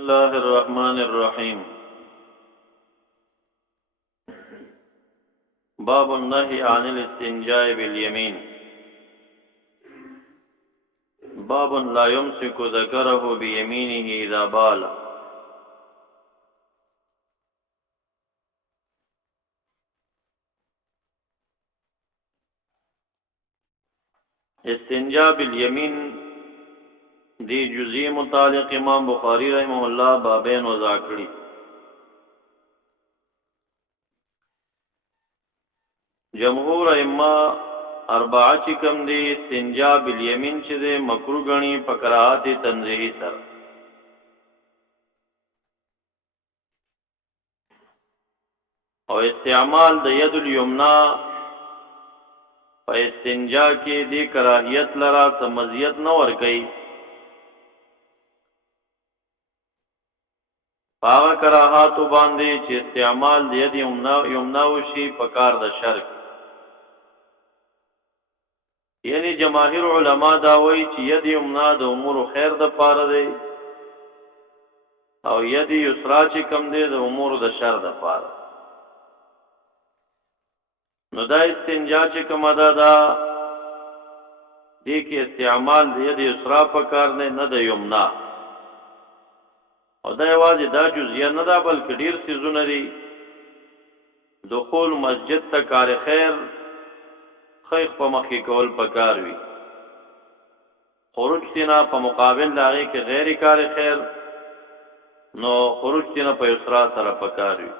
الله الرحمن الرحيم. باب النهي عن الاستنجاء باليمين. باب لا يمسك ذكره بيمينه إذا بال. استنجاء بالیمین دی جزئی متعلق امام بخاری رحمه الله بابین وضع کړي. جمهور ائمه اربعه چې کوم دي استنجاء بالیمین چې د مکروه غني په کراهت تنزیهی سره او استعمال د ید الیمنا په استنجا کې دی کراهیت لرا سمزیت نه ورګي. پاغه کراهات باندې چې استعمال دی د یمنا وشي په کار د شرک. یعنی جماهیر علما دا وایي چې ید یمنا د امور خیر د پاره دی او ید یسرا چې کم دی د امور د شر د پاره. نو دا استنجا چې کوم ادا دا دې کې استعمال دې د یسرا په کار نه د یمنا او دا یوازې دا جزئیه نه ده بلکې ډیر څیزونه دي. دخول مسجد ته کار خیر خیخ په مخ کې کول پکار وي. خروج تینا په مقابل لاغې کې غیر کار خیر نو خروج تینا په یسرا سره پکار وي.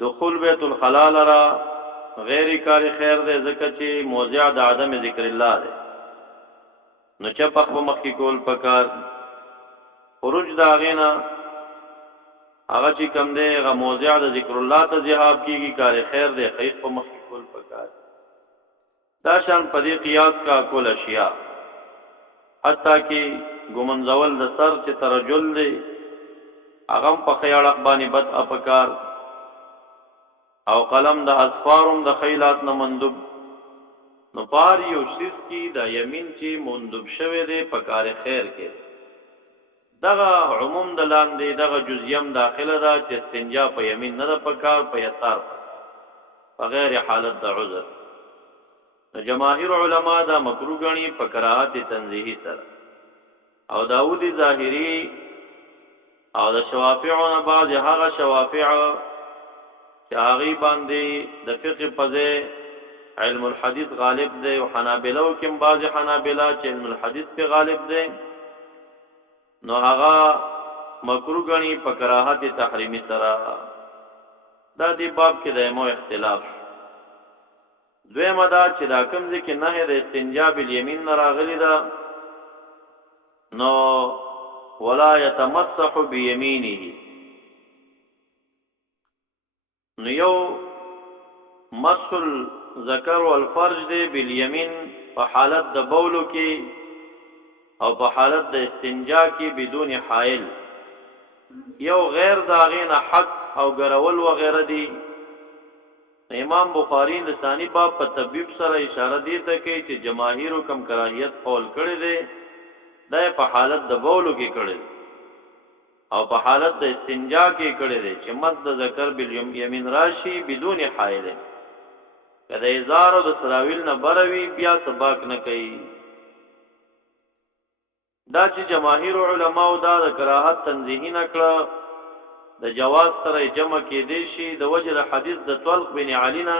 دخول بیت الخلا را غیر کار خیر دے ذکر چی موضع دا عدم ذکر اللہ دے نو چا پخ بمخی کول پکار. خروج دا غینا آغا چی کم دے غا موضع دا ذکر اللہ تا ذہاب کی گی کار خیر دے خیق بمخی کول پکار. دا شان پدی قیاس کا کول اشیاء حتی کی گمنزول دا سر چی ترجل دے اغم پا خیال اقبانی بد اپکار او قلم د اسفارم د خیلات نه مندوب نو پاری او شیز کی دا یمین چې مندوب شوه دی په کار خیر کې دغه عموم د لاندې دغه جزیم داخله ده چې استنجا په یمین نه ده په کار په یسار په غیر حالت د عذر. نو جماهیر علما دا مکروه غني په کراهت تنزیهی سره او داودی ظاهری او د شوافعون بعض هغه شوافع چاغي باندې د فقه پځه علم الحديث غالب دی او حنابلو کې بعض حنابلہ چې علم الحديث په غالب دی نو هغه مکروه غني په کراهت تحریمی سره. دا دی باب کې دایمو اختلاف. دویمه دا چې دا کوم ځکه نه د استنجا بالیمین نه راغلی دا نو ولا يتمسح بيمينه نو یو مسل ذکر والفرج دی بالیمین په حالت د بولو کې او په حالت د استنجا کې بدون حائل یو غیر داغین حق او ګرول وغیرہ دی. امام بخاری لسانی باب په طبیب سره اشاره دی ته کوي چې جماهیر کم کراهیت قول کړي دی دا په حالت د بولو کې کړي او په حالت د استنجا کې کړي دي چې مد د ذکر بالیمین راشي بدون حائل کله ازار او د سراویل نه بروي بیا سباق نه کوي. دا چې جماهیر علماء دا د کراهت تنزیهی نکړه د جواز سره جمع کې دي شي د وجه د حدیث د طلق بن علی نه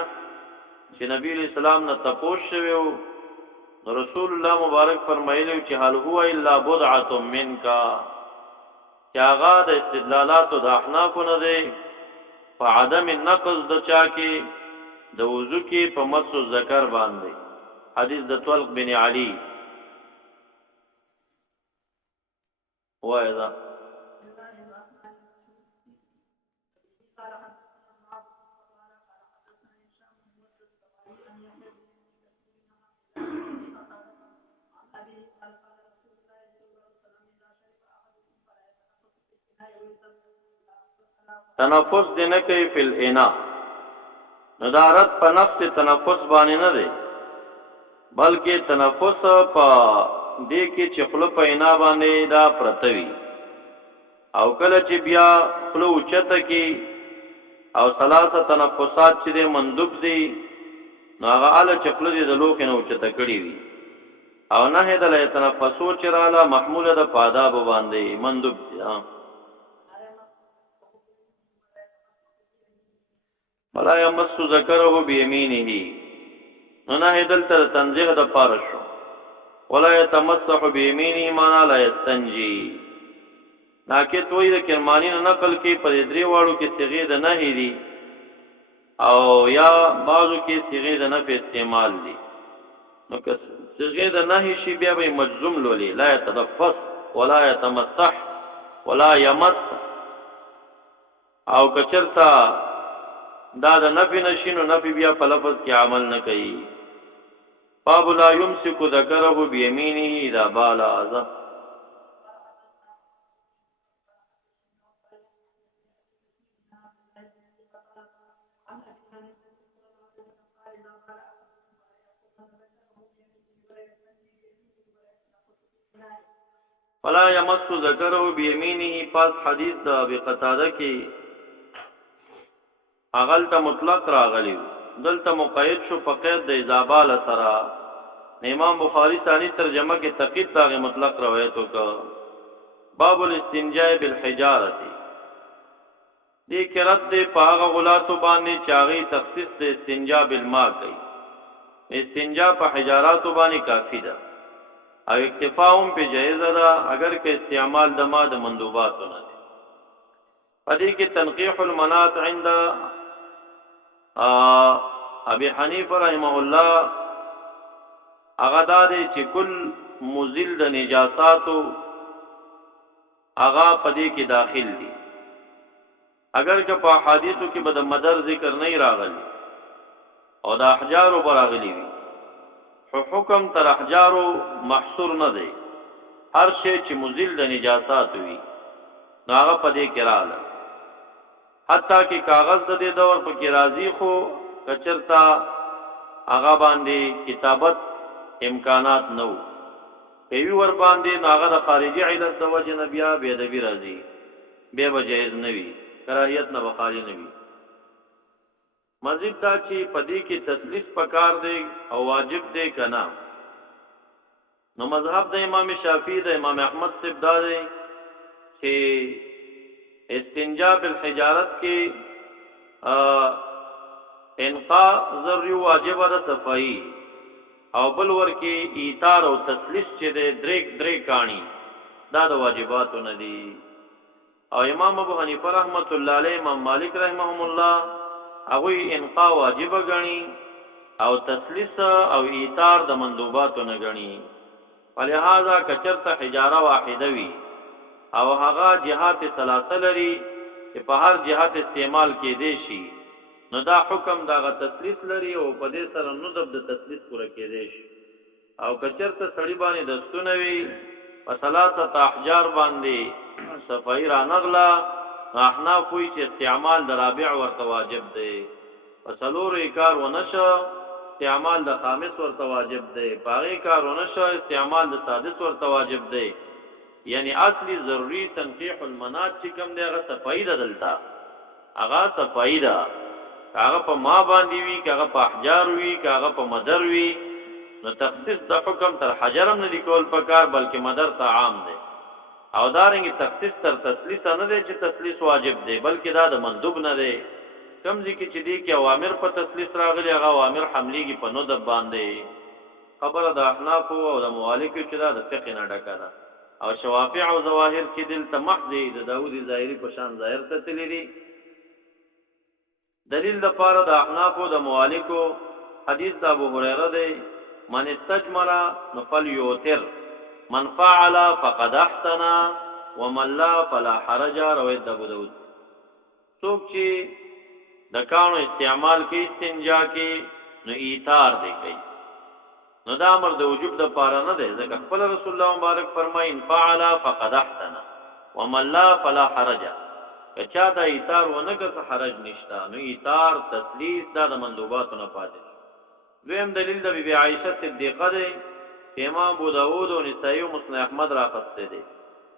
چې نبی اسلام نه تپوش شوی او رسول الله مبارک فرمایلی چې هل هو الا بضعه منک چې هغه د استدلالات او د احناف نه دی په عدم النقض د چا کې د وضو کې په مسو ذکر باندې حدیث د طلق بن علی وایذا تنفس دی نه کوي فی الانا ندارت په نفس تنفس باندې نه دی بلکې تنفس په دې کې چې خپل په انا باندې دا پرتوي او کله چې بیا خلو چته کې او ثلاثه تنفسات چې مندوب دي نو هغه ال چپل دي د لوخ نه چته کړی وي او نه د تنفسو چراله محموله د پاداب باندې مندوب دي ولا يمس ذکره بيمينه نه دلته تنزیه د پارشو ولا يتمسح بيمينه معنا لا يستنجي ناکه توي د کرمانی نقل کې پر درې واړو کې صيغه د نهي دي او یا بعضو کې صيغه د نفي استعمال دي نو که صيغه د نهي شي بیا به مجزوم لولي لا يتنفس ولا يتمسح ولا يمس او کچرتا دا د نفي نشینو نفي بیا په لفظ کې عمل نه کوي باب لا يمسك ذكره بيمينه اذا بال اذى ولا يمس ذكره بيمينه پس حدیث د ابي قتاده کې اغلته مطلق راغلی دلته مقید شو په قید د اذابال سره امام بخاری ثانی ترجمه کې تقید داغه مطلق روایت وکړه باب الاستنجاء بالحجاره دې کې رد پاغه غلاتو باندې چاغي تخصیص د استنجاء بالماء کوي استنجاء په حجاراتو باندې کافی ده او اکتفاهم په جایز ده اگر که استعمال د ما د مندوباتو نه دي پدې کې تنقیح المنات عند ابي حنیفه رحمه الله هغه دادی چې کل مزل د نجاساتو هغه پدې کې داخل دي اگر که په حدیثو کې بد مدر ذکر نه راغلی او د احجار براغلی وي حکم تر احجار محصور نه دی هر شی چې مزل د نجاسات وي هغه پدې کې راغلی حتی کې کاغذ د دې دور په کې راضی خو کچرتا هغه باندې کتابت امکانات نو پیوی ور باندې هغه د خارجي علت د وجه نبیا به د وی راضی به وجایز نوي کراهیت نه بخاری نوي مزید دا چې پدې کې تسلیث پکار دی او واجب دی کنا نو مذهب د امام شافعي د امام احمد صاحب دا دی چې استنجاء بالحجارت کې انقاء ضروري واجب ده صفائی او بل ور کې ایثار او تسلیث چې د درې کانی دا د واجباتو نه دي او امام ابو حنیفه رحمت الله علیه امام مالک رحمهم الله هغه انقاء واجب غني او تسلیث او ایثار د مندوباتو نه غني ولهذا کچرته حجاره واحده وی او هغه جهات ثلاثه لري چې په هر جهات استعمال کې دي شي نو دا حکم دا غ تسلیث لري او په دې سره نو د تسلیث پوره کې دي شي او کچرته سړی باندې دستونه وی په ثلاثه احجار باندې صفای را نغلا احناف کوئی چې استعمال د رابع ورته واجب دی وسلور کار ونشه استعمال د خامس ورته واجب دی باقي کار ونشه استعمال د سادس ورته واجب دی یعنی اصلی ضروری تنقیح المنات چې کوم دی هغه صفای ده دلته هغه صفای ده هغه په ما باندې وی هغه په احجار وی هغه په مدر وی نو تخصیص د حکم تر حجرم نه دی کول پکار بلکې مدر ته عام دی او دارنګ تخصیص تر تسلیث نه دی چې تسلیث واجب دی بلکې دا د مندوب نه دی کوم ځکه چې دی کې اوامر په تسلیث راغلي هغه اوامر حملېږي په نو د باندې خبره د احناف او د موالکو چې دا د فقه نه ډکه ده او شوافع او ظواهر چې دل تمح دی د داوودی ظاهری په شان ظاهر ته تللی دي دلیل د پاره د احناف او د موالکو حدیث د ابو هريره دی من استجمر نفل یوتر من فعل فقد احسن ومن لا فلا حرج روایت ابو داود څوک چې د کانو استعمال کې استنجا کې نو ایثار دی کوي نو دا امر د وجوب د پاره نه دی ځکه خپل رسول الله مبارک فرمایي ان فعل فقد احسن ومن لا فلا حرج کچا دا ایثار ونه که حرج نشتا نو ایثار تسلیث دا د مندوباتو نه پاتې دویم دلیل د بیبي عائشه صدیقه دی امام ابو داود او نسائی او مسند احمد را خسته دي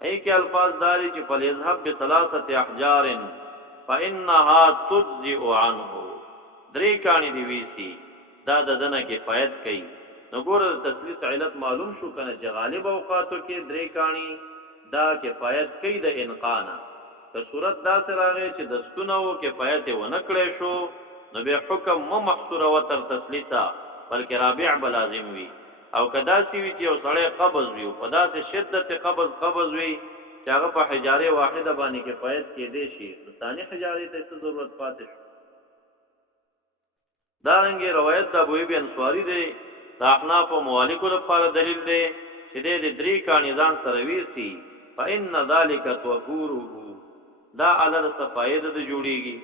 ای کې الفاظ داري چې فلیذهب بثلاثه احجار فانها تجزئ عنه، درې کانی دی ویسی دا دنه کفایت کوي. نو ګوره تثلیث علت معلوم شو کنه چې غالب اوقاتو کې درې کانی دا کفایت کوي د انقانا. که صورت دا سره راغی چې د سنو کفایت و نه کړې شو نو به حکم مو محصور و تر تثلیثا بلکې رابع بلازم وي. او کدا سی وی چې یو سړی قبض وي په داسې شدت قبض وي چې هغه په حجاره واحده باندې کفایت کې دی شي ثاني حجاره ته ضرورت پاتې شي. دارنګه روایت د ابو ابي انصاري دی د احناف او مالکو لپاره دلیل دی چې د درې کانی ځان سره ویسي فإن ذلك طهوره دا عدد صفایه د جوړیږي.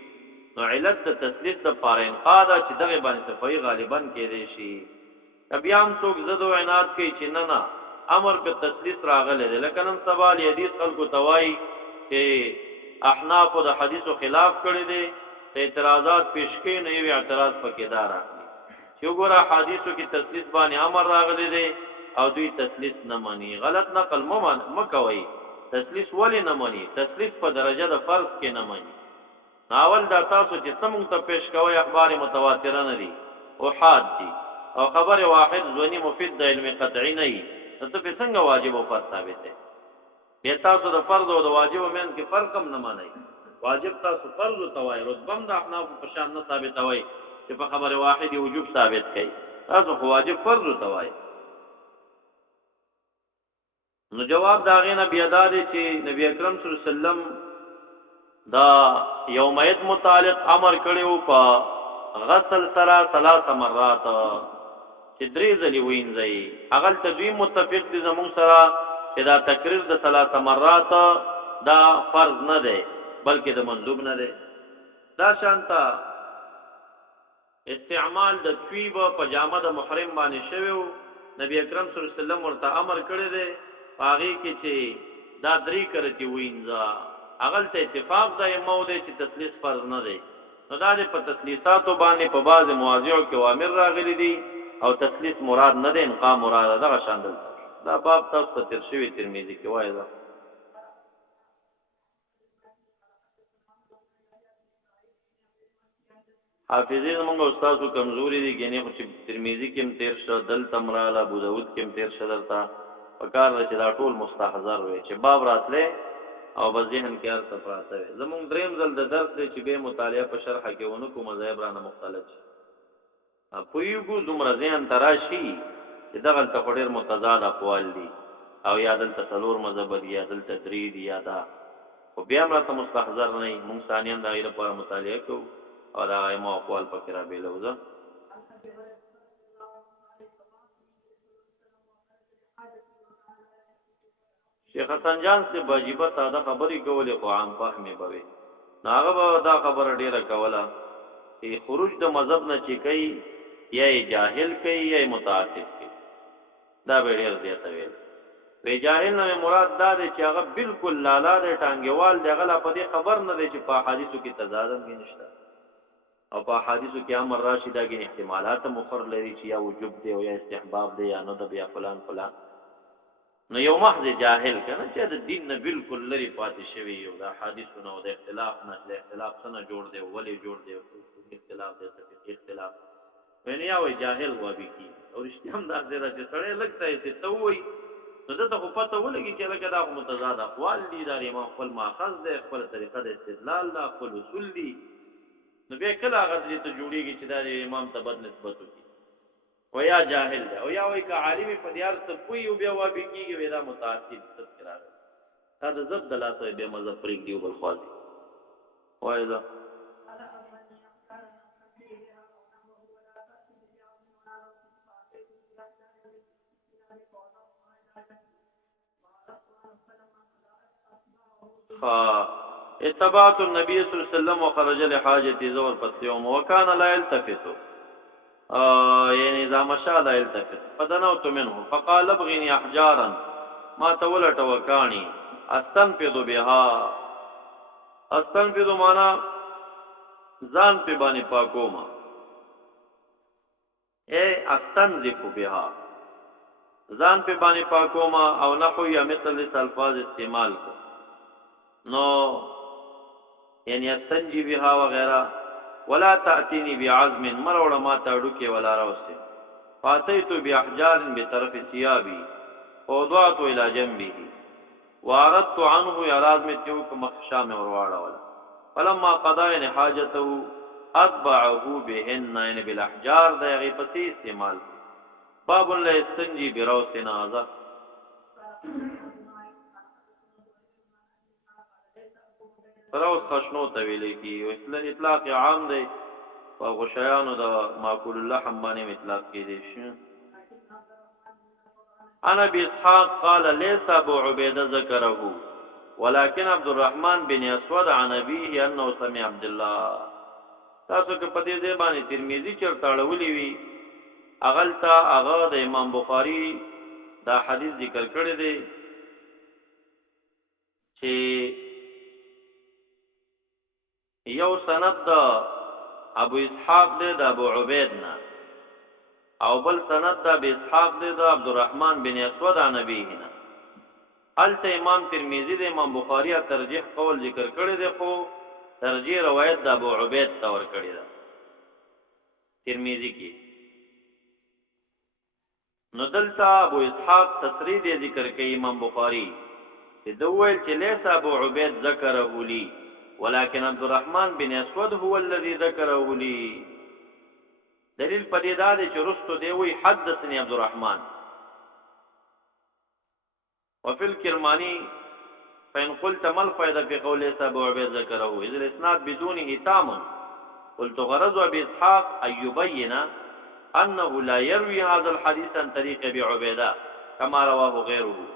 نو علت د تثلیث د پاره انقادا چې دغه باندې صفای غالبا کې دی شي. بیا هم څوک زد او عناد کوي چې نه امر په تثلیث راغله ده، لکه نن سوال حدیث خلکو توای چې احناف د حدیثو خلاف کړی دي اعتراضات پیش کړي نه یو اعتراض پکې دار راغلی چې وګوره حدیثو کې تثلیث باندې امر راغلی دی او دوی تثلیث نه مانی. غلط نقل مکوي، تثلیث ولی نه مانی؟ تثلیث په درجه د فرض کې نه مانی. ناول دا تاسو چې تم ته پیش کوي اخبار متواتره نه دي او حاد دي او خبر واحد ځونی مفید د علم قطعی نه وي، ته په څنګه واجب او فرض ثابت دی؟ به تاسو د فرض او د واجب مېن کې فرق هم نه مانی. واجب تاسو فرض او توای رتبم د احناف په شان نه ثابت وای چې په خبر واحد وجوب ثابت کړي، تاسو خو واجب فرض او توای. نو جواب دا غینه بیا دا دی چې نبی اکرم صلی الله علیه وسلم دا یوم عید متعلق امر کړو په غسل سره 3 مرات چې درې ځلې وینځي. اغل تدویم متفق دي زمون سره چې دا تکریر د 3 مرات دا فرض نه دی بلکې د مندوب نه دی. دا شانتا استعمال د طیب په جامه د محرم باندې شویو نبی اکرم صلی الله علیه وسلم ورته امر کړی دی هغه کې چې دا درې کرتی وینځه. اغل ته اتفاق ځای مو دی چې تثلیث فرض نه دی. نو دا په تثلیثاتو باندې په بعض مواضعو کې اوامر راغلي دي او تثلیث مراد نه دی، انقا مراد ده. شاندل دا باب تاسو ته تر شوی ترمذی کې وایي دا حافظین موږ استادو کمزوري دي ګنې خو چې ترمذی کې هم تیر شو دل تمرال ابو داود کې هم تیر شو درته پکار چې دا ټول مستحضر وي چې باب راتله او په ذهن کې هر څه پراته وي. زموږ دریم ځل د درس دی چې به مطالعه په شرح کې ونکو مذاهب رانه مختلف شي. په یو کو دومره ذهن تراشي چې دغه ډېر متضاد اقوال دي او یا دلته څلور مذهب دي یا دلته درې دي یا دا خو بیا مرته مستحضر نه وي. موږ ثانیان د غیر لپاره مطالعه کوو او دا ایمه اقوال پکې را بیلوځه. شیخ حسن جان سے واجبہ ساده خبرې کولې خو عام فهمي بوي. ناغه به دا خبر ډیره کوله چې خروج د مذهب نه چې کوي یا جاهل کوي یا متعصب کوي. دا به ډیر زیاته وي. وی جاهل نه مراد دا دی چې هغه بالکل لالا دی ټانګوال دی، هغه په دې خبر نه دی چې په حدیثو کې تضاد هم نشته او په حدیثو کې امر راشي دا کې احتمالات مخر لري چې یا وجوب دی او یا استحباب دی یا نه د بیا فلان فلان. نو یو محض جاهل کنه چې د دین نه بالکل لري پاتې شوی یو دا حدیثونه او د اختلاف نه د اختلاف څخه جوړ دی ولی جوړ دی اختلاف دی اختلاف ونی او جاهل و به کی او اشتیام دا زړه چې سړی لګتا یې ته وای نو ته خو پته ولګي چې لکه دا متضاد اقوال دي دا امام خپل ماخذ دی خپل طریقه د استدلال دا خپل اصول دي. نو به کله هغه دې ته جوړیږي چې دا امام ته بد نسبت وکړي و یا جاهل دی او یا وای که عالم په دیار ته کوی او بیا و به کیږي ودا متعصب تذکرہ دا د زب دلاته به مذهب پرېګ دیو بل خوازي وای دا اتبعت النبي صلى الله عليه وسلم وخرج لحاجتي زور پس يوم وكان لا يلتفت يعني اذا مشى لا يلتفت فدنوت منه فقال ابغني احجارا ما تولت وكاني استنفذ بها استنفذ معنا ځان په باندې پاکوما اے استنذف بها ځان په باندې پاکوما او نحو یا مثل الفاظ استعمال کو نو یعنی استنجی بها وغیرہ ولا تأتینی بعزم مروڑا ما تاڑو کے ولا روسے فاتیتو باحجار بطرف ثيابی ووضعت الى جنبه واردت عنه اراض میں تیو کو مخشا میں ورواڑا ولا فلما قضا یعنی حاجته اتبعه بهن یعنی بالاحجار دغی پسی استعمال باب لا استنجی بروس نازا روس خشنو طویلې کی او اطلاق عام دی او غشیانو د ماکول اللحم باندې اطلاق کې دي شي انا باسحاق قال ليس ابو عبيده ذكره ولكن عبد الرحمن بن اسود عن ابيه انه سمع عبد الله تاسو کې پدې ځای باندې ترمذی چرتاړولې وی اغلتا اغا د امام بخاری دا حدیث ذکر کړی دی چې یو سند دا ابو اسحاق دے دا ابو عبیدنا او بل سند دا ابو اسحاق دے دا عبدالرحمن بن اسود عن نبینا التا امام ترمیزی دے امام بخاری ترجیح قول ذکر کردے دے خو ترجیح روایت دا ابو عبید تور کردے دا ترمیزی کی نو دلتا ابو اسحاق تصریح دے ذکر کئی امام بخاری دویل چی لیسا ابو عبید ذکرہ لی ولكن عبد الرحمن بن اسود هو الذي ذكره لي دلیل پدې دا دی چې رستو دی وی حدثني عبد الرحمن وفي الكرماني فإن قلت ما الفائدة في قول ابو عبيد ذكره اذ الاسناد بدونه تام قلت غرض ابي اسحاق ان يبين انه لا يروي هذا الحديث عن طريق ابي عبيده كما رواه غيره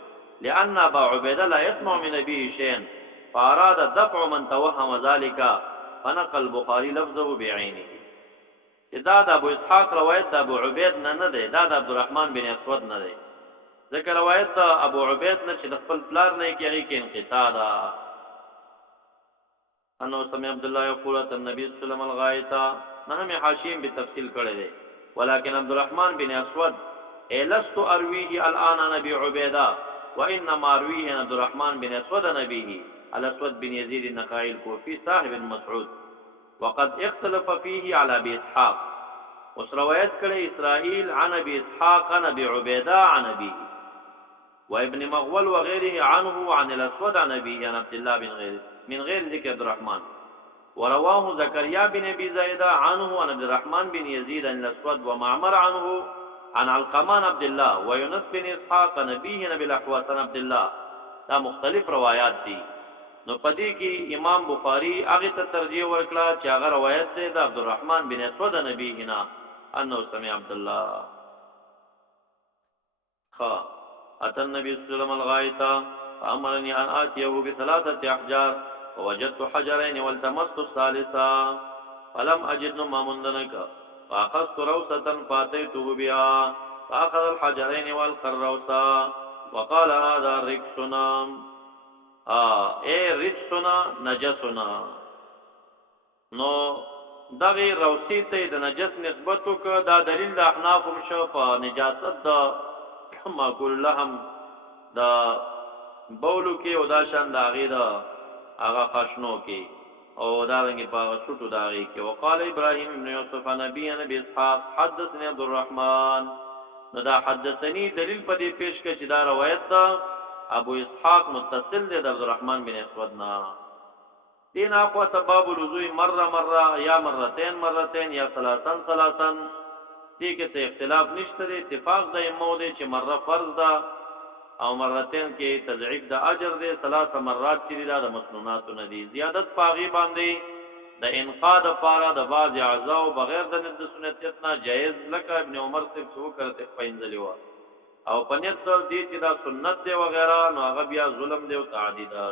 لان ابا عبيده لا يسمع من ابيه شيئا فاراد دفع من توهم ذلك فنقل البخاري لفظه بعينه اذا ابو اسحاق روایت ابو عبید نه ده دا عبد الرحمن بن اسود نه ده ذکر روایت ابو عبید نه چې خپل پلار نه کیږي کې انقطاع ده انه سمع عبد الله يقول النبي صلى الله عليه وسلم الغائطه نحن حاشیم بتفصیل کړی ده ولكن عبد الرحمن بن اسود لست ارويه الان عن ابي عبيده وانما ارويه عن عبد الرحمن بن اسود نبيه الاسود بن يزيد النخعي الكوفي صاحب مسعود وقد اختلف فيه على ابي اسحاق وروایت کړي اسرائيل عن ابي اسحاق عن ابي عبيده عن ابيه وابن مغول وغيره عنه عن الاسود عن ابيه عن عبد الله بن غير من غير ذكر عبد الرحمن ورواه زكريا بن ابي زايده عنه عن عبد الرحمن بن يزيد عن الاسود ومعمر عنه عن علقمان عبد الله ويونس بن اسحاق عن ابيه نبي الاحوص عن عبد الله دا مختلف روایات دي نو پدې کې امام بخاری هغه ته ترجیح ورکړه چې هغه روایت ده د عبدالرحمن بن اسود نبی هنا انه سمع عبد الله اتى النبي صلى الله عليه وسلم الغائطه فامرني ان اتيه بثلاثه احجار ووجدت حجرين والتمست الثالثه فلم اجد مامندنك فاخذت روسه فاتيته بها فاخذ الحجرين والقروسه وقال هذا ركسنا اے رجسنا نجسنا نو دغه روسی ته د نجس نسبتو که دا دلیل د احناف مشو په نجاست د ماکول لهم د بولو کې او دا شان د هغه د هغه خشنو کې او دا رنګ په شټو دا غي کې وقال ابراهيم ابن يوسف نبي اسحاق حدثني عبد الرحمن نو دا حدثني دلیل په دې پیش کې چې دا روایت ده ابو اسحاق متصل دے عبد الرحمن بن اسودنا دین اقوا سباب الوضوء مره یا مرتين یا ثلاثا دې کې څه اختلاف نشته دی اتفاق د موده چې مره فرض ده او مرتين کې تضعیف د اجر دی ثلاث مرات چې دا د مسنونات نه دي زیادت پاغي باندې د انقاد لپاره د بعض اعضاء بغیر د سنتیت نه جایز لکه ابن عمر سے څو کرتے پاینځلی و او پنیت دې چې دا سنت دی وغیرہ نو هغه بیا ظلم دی او تعدی ده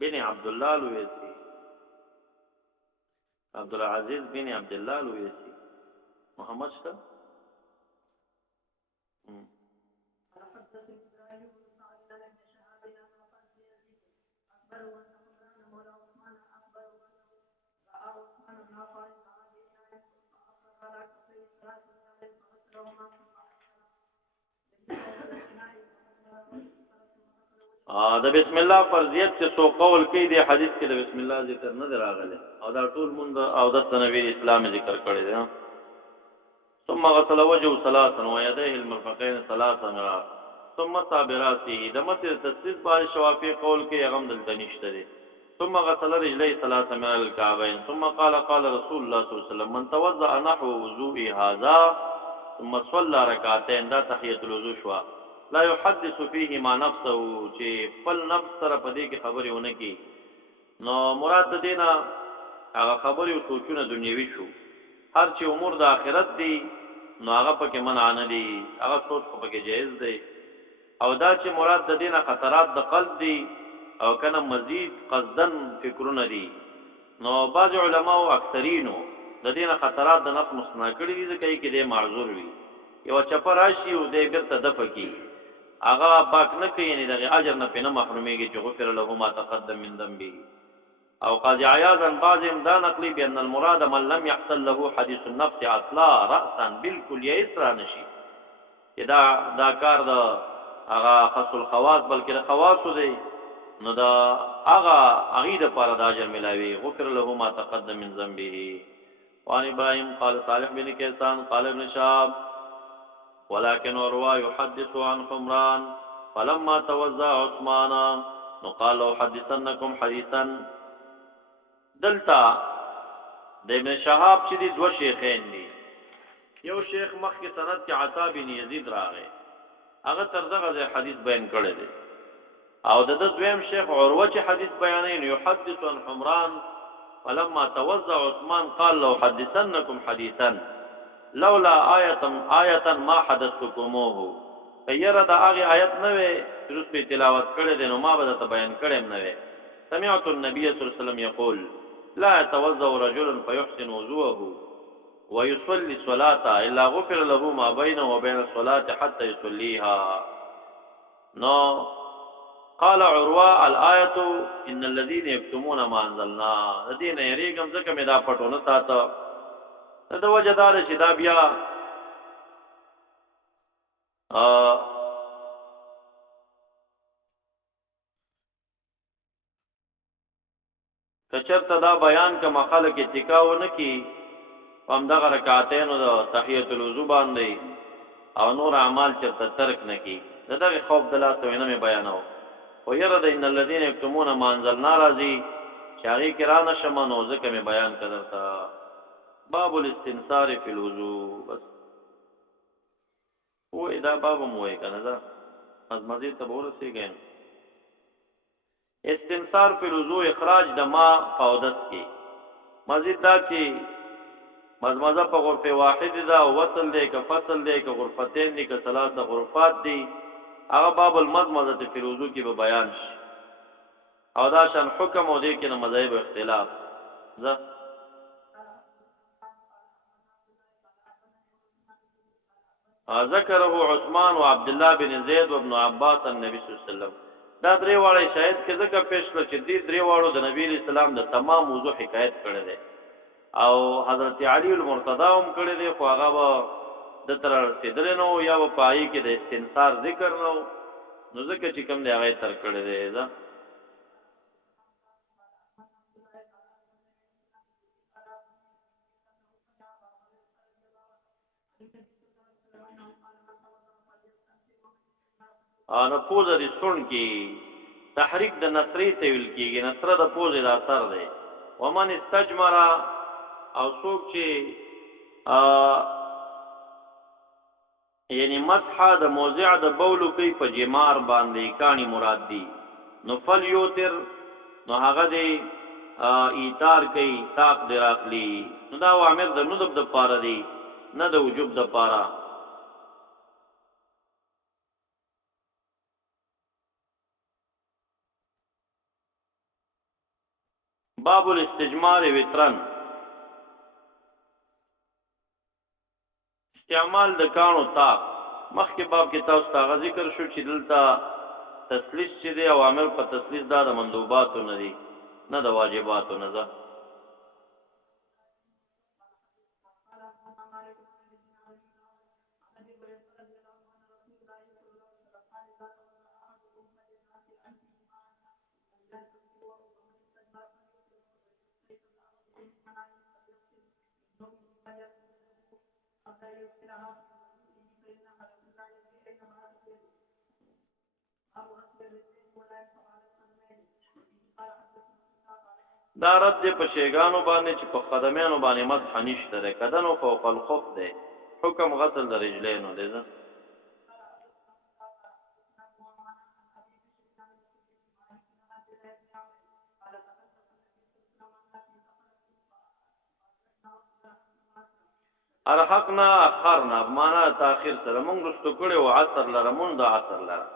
بن عبد الله الویسی عبد العزيز بن عبد الله الویسی محمد شتا دا بسم الله فرضیت چې سو قول کې دی حدیث کې د بسم الله ذکر نه راغلی او دا ټول مونږ او د نبی اسلام ذکر کړی دی ثم غسل وجهه ثلاثا ويديه المرفقين ثلاثا مرات ثم صابراته دمت تسديد بعد شوافی قول کې هغه دلته نشته دی ثم غسل رجليه ثلاثا من الكعبين ثم قال رسول الله صلى الله عليه وسلم من توضأ نحو وضوء هذا ثم صلى ركعتين دا تحیۃ الوضو شوا لا يحدث فيه ما نفسه چې فل نفس سره پدې کې خبرې ونه کی نو مراد دینا هغه خبرې او سوچونه دنیوي شو هر چې امور د آخرت دي نو هغه پکې منع نه دي هغه سوچ پکې جایز دی او دا چې مراد د دینه خطرات د قلب دي او کنه مزید قصدن فکرونه دي نو بعض علما او اکثرینو د دینه خطرات د نفس مصنع کړی دي ځکه کې دې معذور وي یو چپ راشي او دې ګرته دفقي هغه باک نه کوي نه دغه اجر نه پنه محروميږي چې غفر له ما تقدم من ذنبه او قاضي عياض بعض دا نقلي بان المراد من لم يحصل له حديث النفس اصلا راسا بالكل يسرا نشي دا کار دا هغه خاص الخواص بلکې د خواص دی نو دا هغه عقیده پر د اجر ملاوي غفر له ما تقدم من ذنبه وان ابراهيم قال صالح بن كيسان قال ابن شهاب ولكن وروا يحدث عن حمران فلما توزع عثمان قال له حدثنكم حديثا دلتا د ابن شهاب چې دي دوه شیخین دي یو شیخ مخکې سند کې عطا بن یزید راغی هغه تر دغه حدیث بیان کړی دی او د دویم شیخ عروه چې حدیث بیانوي يحدث عن حمران فلما توزع عثمان قال له حدثنكم حديثا لولا آیه ما حدثتكموه فیرا دا هغه آیت نه وي چې په تلاوت کړي دي نو ما به ته بیان کړم نه وي سمعت النبي صلى الله عليه وسلم يقول لا يتوضا رجل فيحسن وضوءه ويصلي صلاه الا غفر له ما بينه وبين الصلاه حتى يصليها نو قال عروه الايه ان الذين يكتمون ما انزلنا الذين يريكم ذکر مې دا پټونه ساته دا وجدار چې دا بیا کچرته دا بیان کا مخالک اتکاو نه کی هم دغه رکعتین او تحیۃ الوضو باندې او نور اعمال چرته ترک نه کی دغه خوف دلاسه وینه مې بیاناو او يرد ان الذين يكتمون ما انزلنا راضي شاغي کرانه شمنو ځکه مې بیان کړتا باب الاستنصار في الوضوء بس هو اذا باب موي کنه دا از مزید تبورسي ګین استنصار في الوضوء اخراج د ما فودت کی مزید دا چې مزمزه په غرفه واحد دا وصل دی که فصل دی که غرفتين دی که ثلاثه غرفات دی هغه باب المزمزه في الوضوء کې به بیان شي او دا شان حکم او دې کې نه مذاهب اختلاف ذکره عثمان و عبد الله بن زید و ابن عباس النبي صلی الله علیه وسلم دا درې واړه شاهد کې ذکر پیش کړ چې دې درې واړو د نبی اسلام د تمام موضوع حکایت کړی دی او حضرت علی المرتضی هم کړی دی خو هغه د تر رسیدلنو یا په پای کې د استنصار ذکر نو ذکر چې کوم دی هغه تر کړی دی نو پوزه دې سن کې تحریک د نصری ته ویل کېږي نصره د پوزه د اثر دی ومن استجمر او څوک چې یعنی مسح د موضع د بول کوي په جمار باندې کانی مراد دی نو فل یوتر نو هغه دې ایثار کوي طاق دې راخلی نو دا عامر د ندب د پاره دی نه د وجوب د پاره باب الاستجمار وترن استعمال د کانو طاق مخکې باب کې تاسو ته ذکر شو چې دلته تسلیث چې دی اوامر په تسلیث دا د مندوباتو نه دي نه د واجباتو نه ده دا رد دی په شیګانو باندې چې په قدمانو باندې مسح نشته ده کدنو فوق الخف ده حکم غسل د رجلینو ده ارحقنا اخرنا معنا تاخير سره مونږ رستو کړي او عصر لره مونږ د عصر لره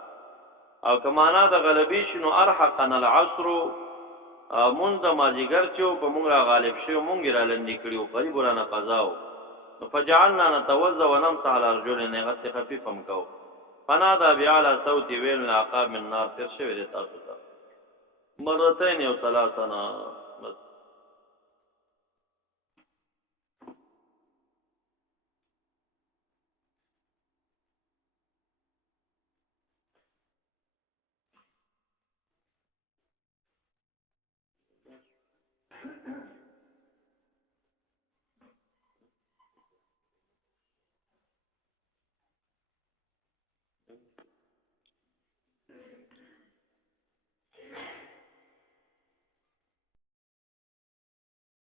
او کمانا د غلبي شنو ارحقنا العصر مونږ د ماجیګر چې په مونږ را غالب شو مونږ را لندې کړیو قریب ورانه قضاو فجعلنا نتوضا ونمسح على رجلنا غسل خفيف مکو فنادى بعلى صوت ويل العقاب من النار تر شوی د تاسو ته مرتين او ثلاثنا بس